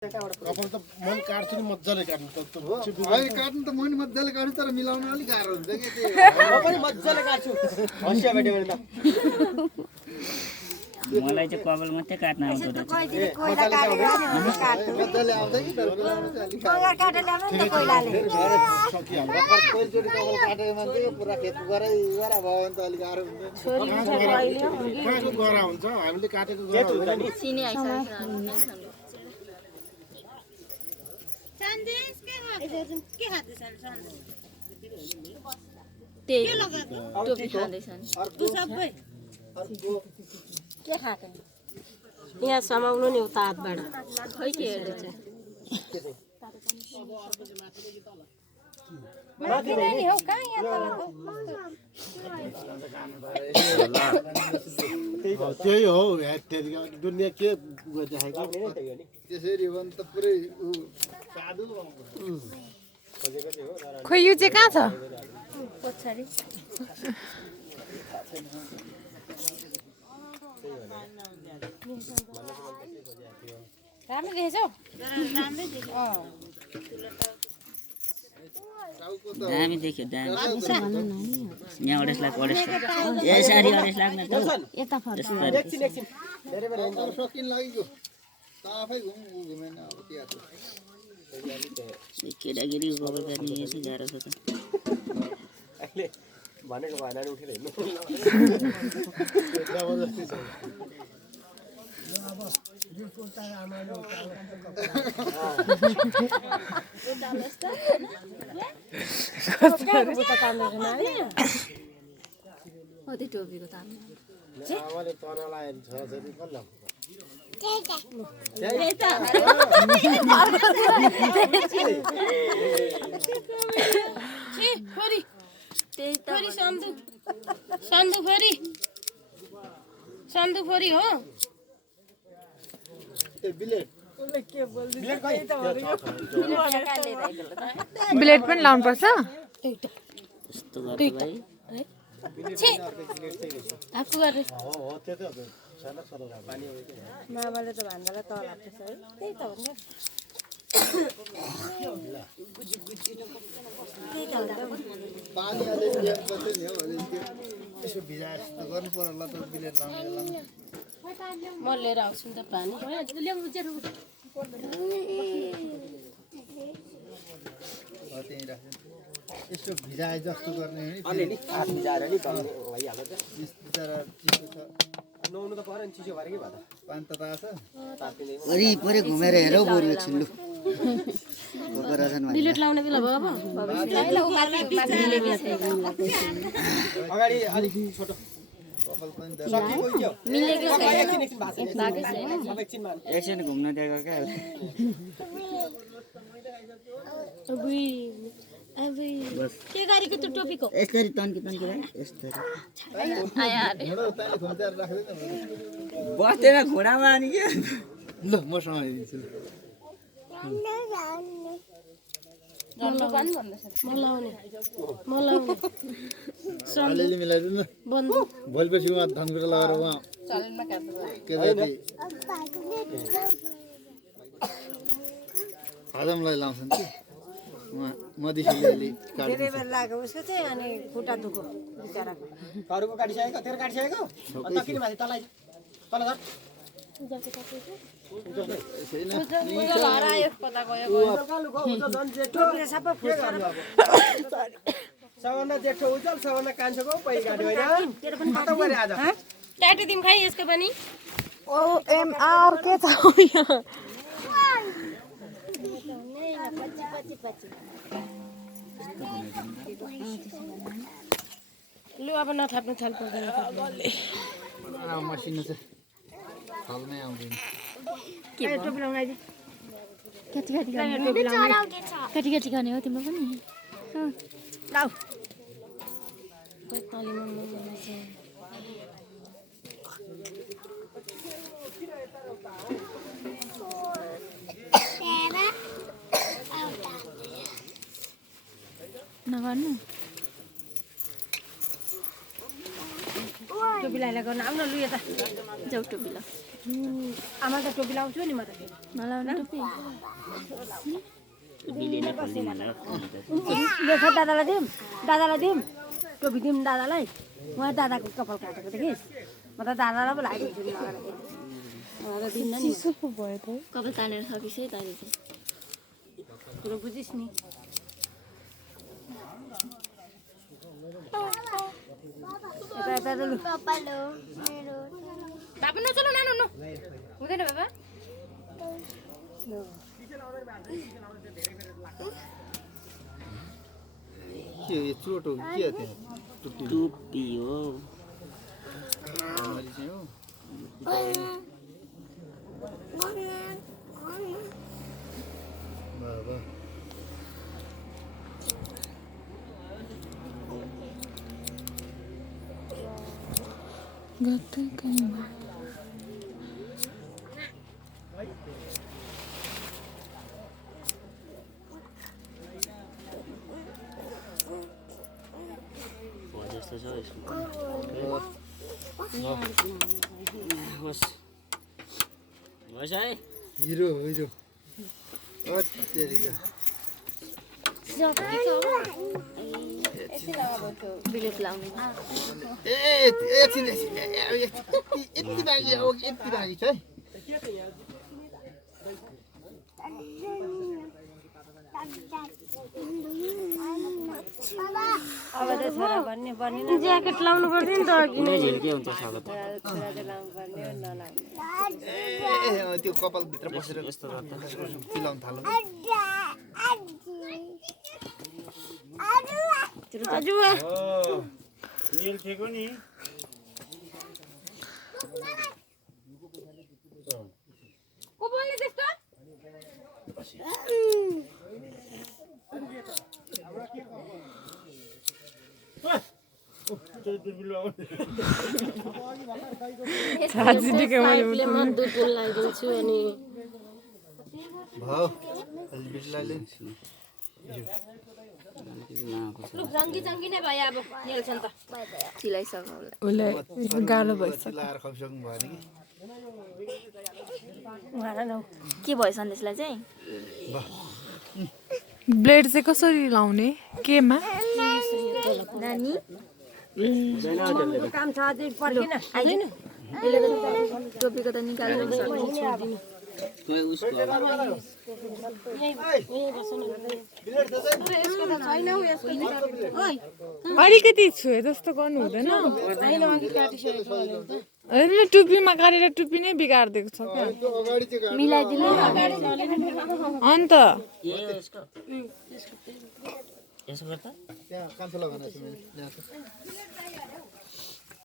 कपाल त मन काट्छु नि मज्जाले काट्नु त अहिले काट्नु त मन मज्जाले काट्नु तर मिलाउन अलिक गाह्रो हुन्छ के त्यो म पनि मज्जाले काट्छु हँसिया भेट्यो भने त मलाई चाहिँ कपाल मात्रै काट्न आउँछ मज्जाले आउँछ कि तर मिलाउन चाहिँ अलिक पहिलोचोटि कपाल काटेको मान्छे पुरा खेत गराइ गरा भयो भने त अलिक गाह्रो हुन्छ कहाँको गरा हुन्छ हामीले काटेको गरा हुन्छ नि संदेश के खाँदैछ त्यही टोपी खाँदैछन् तु सबै के खाएको यहाँ समाउनु नि उता हातबाट खै के हेर्दै छ त्यही हो दुनियाँ के देखाएको त्यसरी हो भने त पुरै साधु खोइ यो चाहिँ कहाँ छ पछाडि राम्रो देखेछौ राम्रै देख्यो दामी देख्यो दामी यहाँ अडेस लाग्छ यसरी अडेस लाग्न त यता फर्क सकिन लाग्यो त आफै घुमेन अब त्यहाँ केटाकेटी कपाल काट्ने यसो गाह्रो छ त भनेको भएन नि उठेर हिँड्नु जबरजस्ती छ कति टोपीको ताम आमाले तनलाई छोराछोरी कसले सन्दु फोरी हो ब्लेड पनि लाउनु पर्छ यस्तो गर्छ भाइ आफू गरे हो त्यो त सानो सानो पानी मामाले त भान्दालाई तल हाल्छ है त्यही त हो नि पानी अलिअलि बस्यो नि हो अलिअलि यसो भिजाएर जस्तो गर्नु पर्यो ल त बिलेट लाउनु म लिएर आउँछु नि त पानी त्यहीँ राख्छु यसो भिजाए जस्तो गर्ने हो अलिअलि हात मिलाएर नि बल्ने भइहाल्छ बिचरा चिसो छ नुहाउनु त पर्यो नि चिसो भएर के भयो त पानी त ताछ वरिपरि घुमेर हेरौ बरु एकछिन लु गएको रहेछन् भने बिलेट लाउने बेला भयो अगाडि अलिक छोटो कपाल पनि सकिएको थियो मिलेको एकछिन भएको छैन सब एकछिनमा एकछिन घुम्न दिएको क्या के गरेको त्यो टोपीको यसरी तन्की तन्की भाइ यसरी घुँडो ताली खुम्च्याएर राख्दैन बस्दैन घोडामा अनि के ल म समाइदिन्छु अलिअलि मिलाइदिनु न भोलिपछि उहाँ धनकुटा लगाएर उहाँ के जाति हजमलाई लाउँछन् कि उहाँ मधेसीले अलि काट्नु लाग्यो उसको चाहिँ अनि खुट्टा दुखो बिचराको अरूको काटिसकेको तेरो काटिसकेको तकिने माथि तलाई तल झर सबभन्दा जेठो उज्जवल सबभन्दा कान्छोको पहिलो काट्यो होइन खतम गरे आज ट्याटु दिम खाइ यसको पनि ओएमआर के छ यो लु अब नथाप्नु थाल पर्दैन मसिनो चाहिँ थाल्नै आउँदैन टोपी लगाइदे कति कति गर्ने हो तिम्रो पनि लाउ नगर्नु टोपी लगाएर गर्न आउन लु यता जाऊ टोपी ल आमा त टोपी लाउँछु नि म त नलाउने टोपी यो छ दादालाई दिउँ टोपी दिउँ दादालाई उहाँ दादाको कपाल काटेको देखिस् म त दादालाई पो लगाइदिन्छु नि लगाएर दिन्न नि कपाल तानेर सकिस् है तैँले चाहिँ कुरो बुझिस् नि यता लु बाबा नचलाउ नानु न हुँदैन बाबा के यो चोट हो के हो त्यो टोपी हो राम्ररी चाहिँ हो बाबा जस्तो छ यसको होस् होस् है हिरो अत्यारिका बिलेट लाउने एकछिन यति बाँकी हो यति बाँकी छ है अब त छोरा भन्ने बनिन ज्याकेट लाउनु पर्दैन नि त कुनै झिल्के हुन्छ सब त छोरा चाहिँ लाउनु पर्ने हो नलाउने त्यो कपालभित्र बसेर यस्तो गर्दा पिलाउनु थाल्नु निल खेको नि को बोल्ने त्यस्तो पाइपलेमा दुध लगाइदिन्छु अनि भाउ बिटलाले जङ्गी जङ्गी नै भयो अब नेल्छन् त चिलाइसक्नु उसलाई गाह्रो भइसक्यो लाएर खप्सक्नु भयो नि के भयो सन्देशलाई चाहिँ ब्लेड चाहिँ कसरी लाउने केमा नानी काम छ अझै पर्खिन आइदिनु यसले त टोपीको त निकाल्नु खोइ उसको अलिकति छुए जस्तो गर्नु हुँदैन होइन टुप्पीमा काटेर टुप्पी नै बिगारिदिएको छ क्या मिलाइदिनु अन्त यसो गर्दा त्यहाँ कान्छो लगाउनु छ मैले